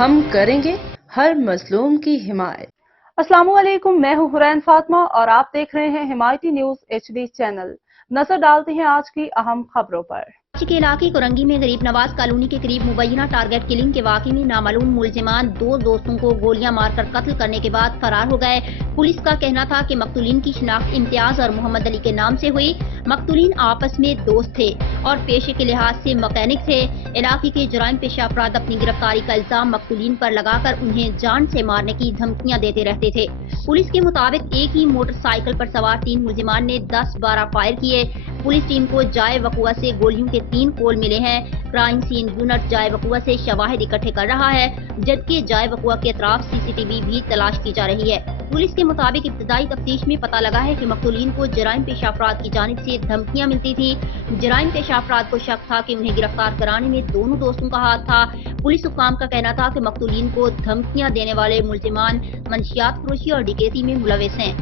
ہم کریں گے ہر مظلوم کی حمایت۔ السلام علیکم، میں ہوں حرین فاطمہ اور آپ دیکھ رہے ہیں حمایتی نیوز HD چینل۔ نظر ڈالتے ہیں آج کی اہم خبروں پر۔ کراچی کے علاقے کرنگی میں غریب نواز کالونی کے قریب مبینہ ٹارگٹ کلنگ کے واقعے میں نامعلوم ملزمان 2 دوستوں کو گولیاں مار کر قتل کرنے کے بعد فرار ہو گئے۔ پولیس کا کہنا تھا کہ مقتولین کی شناخت امتیاز اور محمد علی کے نام سے ہوئی۔ مقتولین آپس میں دوست تھے اور پیشے کے لحاظ سے مکینک تھے۔ علاقے کے جرائم پیشہ افراد اپنی گرفتاری کا الزام مقتولین پر لگا کر انہیں جان سے مارنے کی دھمکیاں دیتے رہتے تھے۔ پولیس کے مطابق ایک ہی موٹر سائیکل پر سوار 3 ملزمان نے 10-12 فائر کیے۔ پولیس ٹیم کو جائے وقوع سے گولیوں کے 3 کول ملے ہیں۔ کرائم سین یونٹ جائے وقوع سے شواہد اکٹھے کر رہا ہے، جبکہ جائے وقوع کے اطراف CCTV بھی تلاش کی جا رہی ہے۔ پولیس کے مطابق ابتدائی تفتیش میں پتہ لگا ہے کہ مقتولین کو جرائم پیشہ افراد کی جانب سے دھمکیاں ملتی تھی۔ جرائم پیشہ افراد کو شک تھا کہ انہیں گرفتار کرانے میں دونوں دوستوں کا ہاتھ تھا۔ پولیس حکام کا کہنا تھا کہ مقتولین کو دھمکیاں دینے والے ملزمان منشیات فروشی اور ڈکیتی میں ملوث ہیں۔